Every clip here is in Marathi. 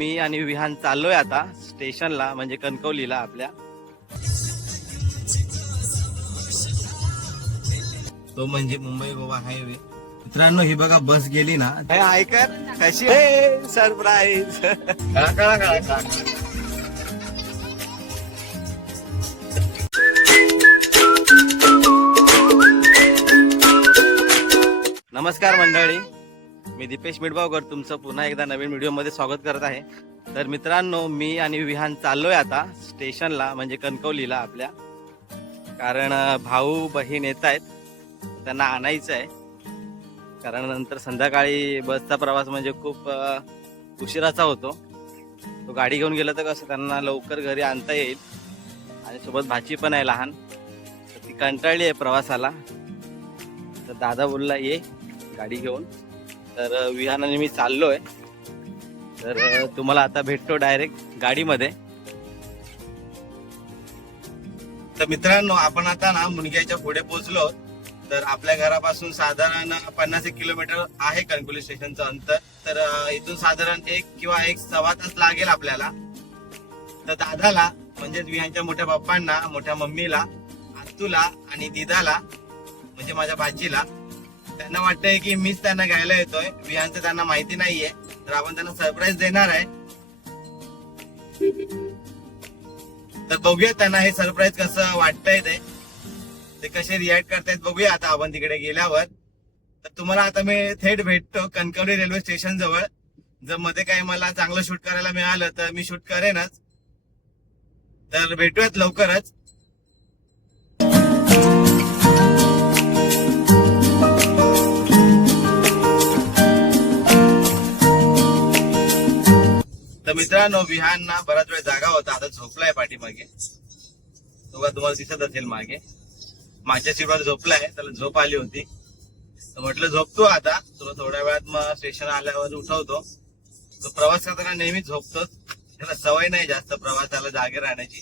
मी आणि विहान चाललोय आता स्टेशनला म्हणजे कणकवलीला आपल्या. तो म्हणजे मुंबई गोवा हायवे. मित्रांनो ही बघा बस गेली ना. हे ऐकर कशी सरप्राईज कळा कळा कळा कळा. नमस्कार मंडळी. मी दीपेश मिडबावकर तुमचं पुन्हा एकदा नवीन व्हिडिओमध्ये स्वागत करत आहे. तर मित्रांनो मी आणि विहान चाललोय आता स्टेशनला म्हणजे कणकवलीला आपल्या. कारण भाऊ बहीण येत आहेत. त्यांना आणायचं आहे. कारण नंतर संध्याकाळी बसचा प्रवास म्हणजे खूप उशिराचा होतो. तो गाडी घेऊन गेलं तर कसं त्यांना लवकर घरी आणता येईल. आणि सोबत भाची पण आहे लहान. तर ती कंटाळली आहे प्रवासाला. तर दादा बोलला ये गाडी घेऊन. तर विहानाने मी चाललोय. तर तुम्हाला आता भेटतो डायरेक्ट गाडीमध्ये. तर मित्रांनो आपण आता ना मुनग्याच्या पुढे पोहोचलो. तर आपल्या घरापासून साधारण पन्नास एक किलोमीटर आहे कणकुली स्टेशनचं अंतर. तर इथून साधारण एक किंवा एक सव्वा तास लागेल आपल्याला. तर दादाला म्हणजेच विहांच्या मोठ्या पप्पांना मोठ्या मम्मीला आत्तूला आणि दिदाला म्हणजे माझ्या भाचीला त्यांना वाटतंय की मीच त्यांना घ्यायला येतोय. विहानचं त्यांना माहिती नाहीये. तर आपण त्यांना सरप्राईज देणार आहे. तर बघूया त्यांना हे सरप्राईज कसं वाटतंय ते. ते कसे रिॲक्ट करतायत बघूया आता आपण तिकडे गेल्यावर. तर तुम्हाला आता मी थेट भेटतो कणकवली रेल्वे स्टेशन जवळ. जर मध्ये काही मला चांगलं शूट करायला मिळालं तर मी शूट करेनच. तर भेटूयात लवकरच. तर मित्रांनो विहान ना बराच वेळ जागा होता. आता झोपलाय पाठीमागे. तो का तुम्हाला दिसत असेल मागे. माझ्या सीटवर झोपलाय. त्याला झोप आली होती. तर म्हटलं झोपतो आता. तुला थोड्या वेळात मग स्टेशन आल्यावर उठवतो. तो प्रवास करताना नेहमी झोपतोच त्याला सवय नाही जास्त प्रवासाला जागे राहण्याची.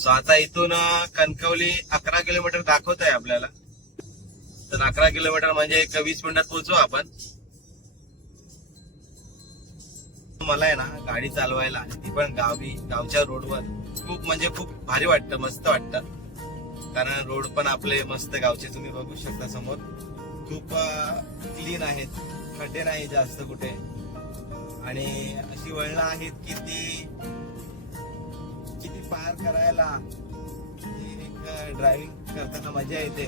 सो आता इथून कणकवली अकरा किलोमीटर दाखवत आहे आपल्याला. तर अकरा किलोमीटर म्हणजे एक वीस मिनिटात पोहोचू आपण. मला आहे ना गाडी चालवायला ती पण गावी गावच्या रोडवर खूप म्हणजे खूप भारी वाटतं मस्त वाटतं. कारण रोड पण आपले मस्त गावचे तुम्ही बघू शकता समोर. खूप क्लीन आहेत खड्डे नाही जास्त कुठे. आणि अशी वळणं आहेत की ती किती पार करायला ड्रायव्हिंग करताना मजा येते.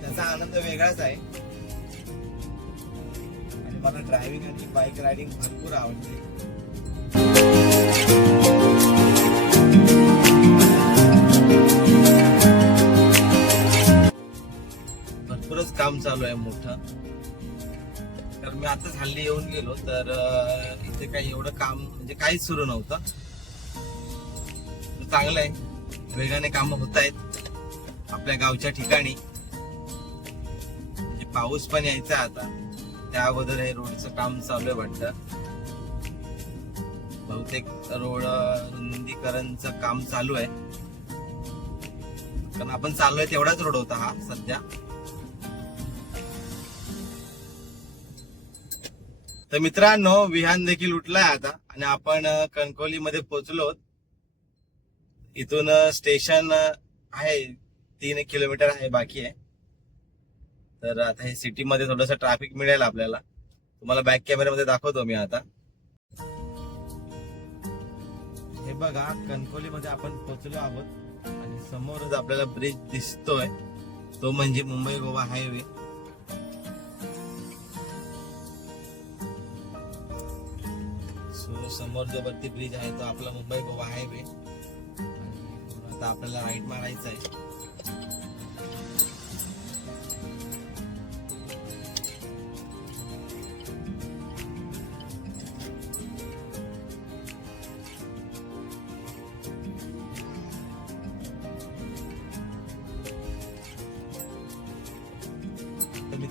त्याचा आनंद वेगळाच आहे. मला ड्रायव्हिंग आणि बाईक रायडिंग भरपूर आवडते. भरपूरच काम चालू आहे मोठं. तर मी आताच हल्ली येऊन गेलो तर इथे काही एवढं काम म्हणजे काहीच सुरू नव्हतं. चांगलं आहे वेगाने काम होत आहेत आपल्या गावच्या ठिकाणी. म्हणजे पाऊस पण यायचा आता. त्या अगोदर हे रोडचं काम चालू आहे वाटतं. बहुतेक रोड अं, रुंदीकरणचं काम चालू आहे. कारण आपण चाललोय तेवढाच रोड होता हा सध्या. तर मित्रांनो विहान देखील उठलाय आता आणि आपण कणकोली मध्ये पोहोचलो. इथून स्टेशन आहे तीन किलोमीटर आहे बाकी आहे. तर आता हे सिटीमध्ये थोडंसं थोडस ट्रॅफिक मिळेल आपल्याला. तुम्हाला बॅक कॅमेऱ्यामध्ये दाखवतो मी आता. हे बघा कणकोली मध्ये आपण पोहोचलो आहोत. आणि समोरच आपल्याला ब्रिज दिसतोय. तो म्हणजे मुंबई गोवा हायवे सो समोर जो वरती ब्रिज आहे तो आपला मुंबई गोवा हायवे आणि आता आपल्याला राईट मारायचं आहे.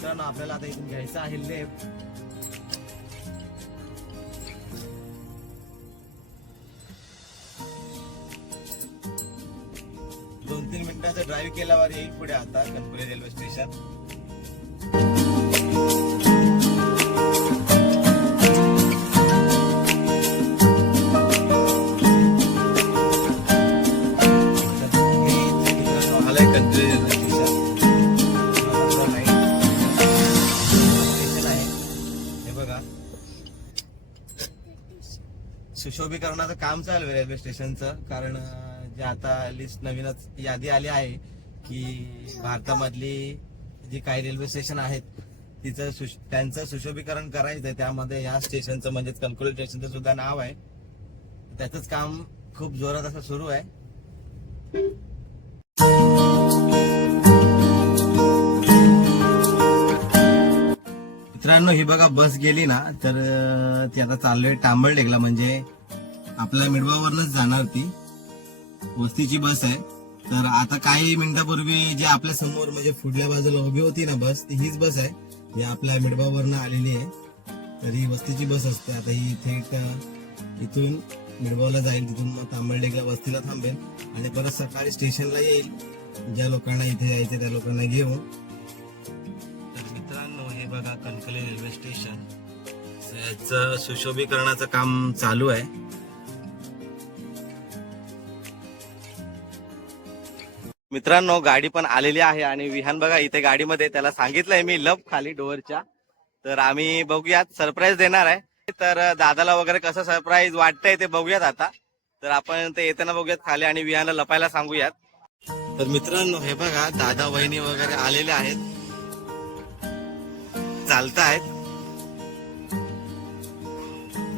मित्रांनो आपल्याला आता इथून घ्यायचं आहे लेप. दोन तीन मिनिटाचा ड्राईव्ह केल्यावर येईल पुढे आता कनपुरे रेल्वे स्टेशन शोभीकरणाचं काम चालू आहे रेल्वे स्टेशनचं कारण जे आता लिस्ट नवीनच यादी आली आहे की भारतामधली जी काही रेल्वे स्टेशन आहेत तिचं सुश- त्यांचं सुशोभीकरण करायचं आहे. त्यामध्ये या स्टेशनचं म्हणजेच कणकोली स्टेशनचं सुद्धा नाव आहे. त्याचंच काम खूप जोरात असं सुरू आहे. मित्रांनो ही बघा बस गेली ना तर ती आता चाललोय टांबळडेगला म्हणजे आपल्या मिडवावरनच जाणार ती. वस्तीची बस आहे. तर आता काही मिनिटापूर्वी जे आपल्यासमोर म्हणजे पुढल्या बाजूला उभी होती ना बस ती हीच बस आहे. ही आपल्या मिडबावरनं आलेली आहे. तर ही वस्तीची बस असते. आता ही थेट इथून मिडबावला जाईल. तिथून मग तांबळडेगला वस्तीला थांबेल. आणि परत सकाळी स्टेशनला येईल. ज्या लोकांना इथे यायचे त्या लोकांना घेऊन. तर मित्रांनो हे बघा कणकली रेल्वे स्टेशन. याचं सुशोभीकरणाचं काम चालू आहे. मित्रांनो गाडी पण आलेली आहे आणि विहान बघा इथे गाडीमध्ये त्याला सांगितलंय मी लप खाली डोअरच्या. तर आम्ही बघूयात सरप्राईज देणार आहे. तर दादाला वगैरे कसं सरप्राईज वाटतंय ते बघूयात आता. तर आपण ते येताना बघूयात खाली आणि विहानला लपायला सांगूयात. तर मित्रांनो हे बघा दादा वहिनी वगैरे आलेले आहेत. चालत आहेत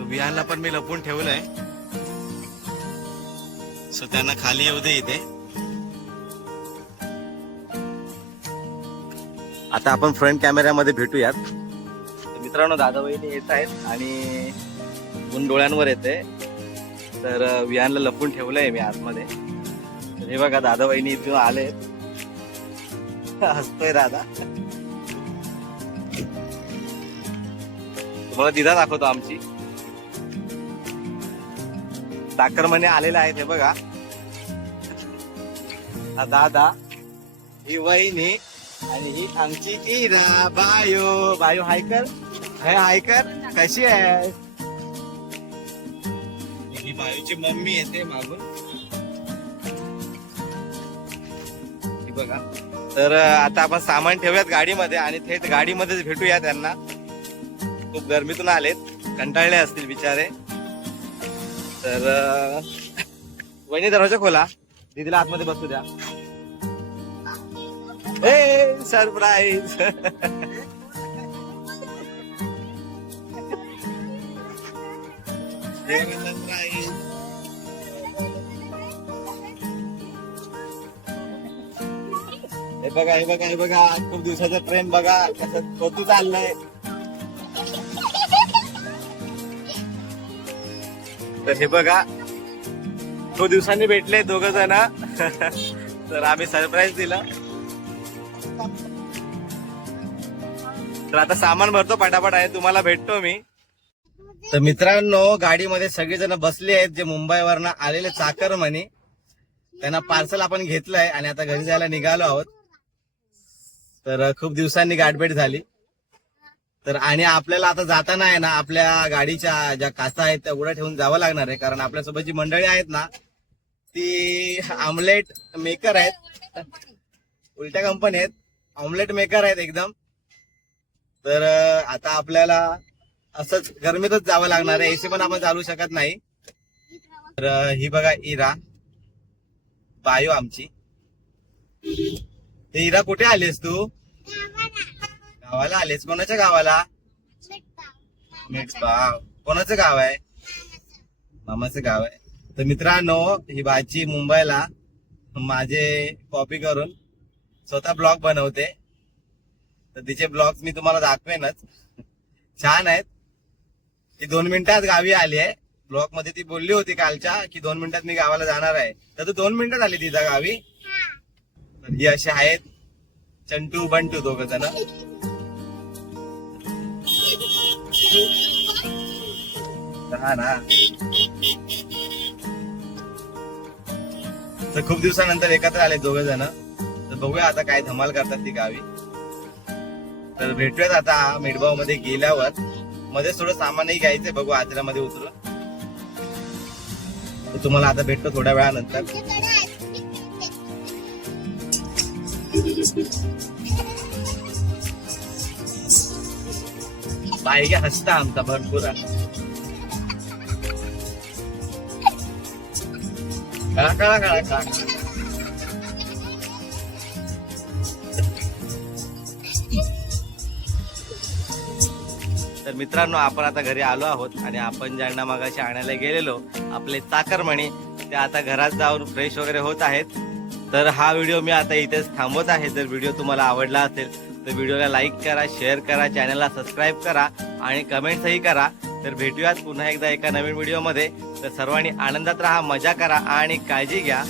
विहानला पण मी लपून ठेवलंय. सो त्यांना खाली येऊ दे इथे. आता आपण फ्रंट कॅमेऱ्यामध्ये भेटूयात. मित्रांनो दादा बहिणी येत आहेत आणि ऊन डोळ्यांवर येते तर विहानला लपून ठेवलंय मी आतमध्ये. तर हे बघा दादा बहिणी इथून आले हसतोय दादा. तुम्हाला दिदा दाखवतो आमची. साखरमने आलेले आहेत हे बघा. दादा ही वहिनी आणि ही आमची Ira bio. Bio hiker. Hi hiker कशी आहे? ही बायोची मम्मी येते मागून. बघा. तर आता आपण सामान ठेवूयात गाडीमध्ये आणि थेट गाडीमध्येच भेटूया त्यांना. खूप गरमीतून आलेत. कंटाळले असतील बिचारे. तर वहिनी दरवाजा खोला. दीदीला आतमध्ये बसू द्या. ए सरप्राईज. हे बघा हे बघा हे बघा. खूप दिवसाचा ट्रेन बघा. कसं कोतू चाललंय. तर हे बघा. खूप दिवसांनी भेटले दोघ जण. तर आम्ही सरप्राईज दिलं. तर आता सामान भरतो पटापट आहे. तुम्हाला भेटतो मी. तर मित्रांनो गाडीमध्ये सगळेजण बसले आहेत जे मुंबईवरनं आलेले चाकर म्हणे त्यांना पार्सल आपण घेतलंय आणि आता घरी जायला निघालो आहोत. तर खूप दिवसांनी गाठभेट झाली. तर आणि आपल्याला आता जाताना आहे ना आपल्या गाडीच्या ज्या काचा आहेत त्या उड्या ठेवून जावं लागणार आहे. कारण आपल्यासोबत जी मंडळी आहेत ना ती आमलेट मेकर आहेत. उलट्या कंपनी आहेत. ऑमलेट मेकर आहेत एकदम. तर आता आपल्याला असंच गरमीतच जावं लागणार आहे. एसी पण आपण चालू शकत नाही. तर ही बघा इरा. बायो आमची. ते इरा कुठे आलीस तू? गावाला आलीस. कोणाच्या गावाला? मिक्स भाव कोणाचं गाव आहे? मामाचं गाव आहे. तर मित्रांनो ही बाची मुंबईला माझे कॉपी करून स्वतः ब्लॉग बनवते. तर तिचे ब्लॉग मी तुम्हाला दाखवेनच. छान आहेत. ती दोन मिनिटात गावी आली आहे. ब्लॉगमध्ये ती बोलली होती कालच्या की दोन मिनिटात मी गावाला जाणार आहे. तर तू दोन मिनिटात आली तिचा गावी? तर ही अशी आहेत चंटू बंटू दोघ जण. हा ना. तर खूप दिवसानंतर एकत्र आले दोघ जण. तर बघूया आता काय धमाल करतात ती गावी. तर भेटूयात आता मिडभावमध्ये गेल्यावर. मध्ये थोडं सामानही घ्यायचंय. बघू आजरामध्ये उतरून. तुम्हाला आता भेटतो थोड्या वेळानंतर. बाई हसता आमचा भरपूर. काळा कळा कळा कळा कळा. तर मित्रांनो आपण आता घरी आलो आहोत आणि आपण ज्यांना मगाशी आणायला गेलेलो आपले चाकरमणी ते आता घरात जाऊन फ्रेश वगैरे होत आहेत. तर हा व्हिडिओ मी आता इथेच थांबवत आहे. जर व्हिडिओ तुम्हाला आवडला असेल तर व्हिडिओला लाईक करा शेअर करा चॅनलला सबस्क्राईब करा आणि कमेंट्सही करा. तर भेटूयात पुन्हा एकदा एका नवीन व्हिडिओमध्ये. तर सर्वांनी आनंदात राहा मजा करा आणि काळजी घ्या.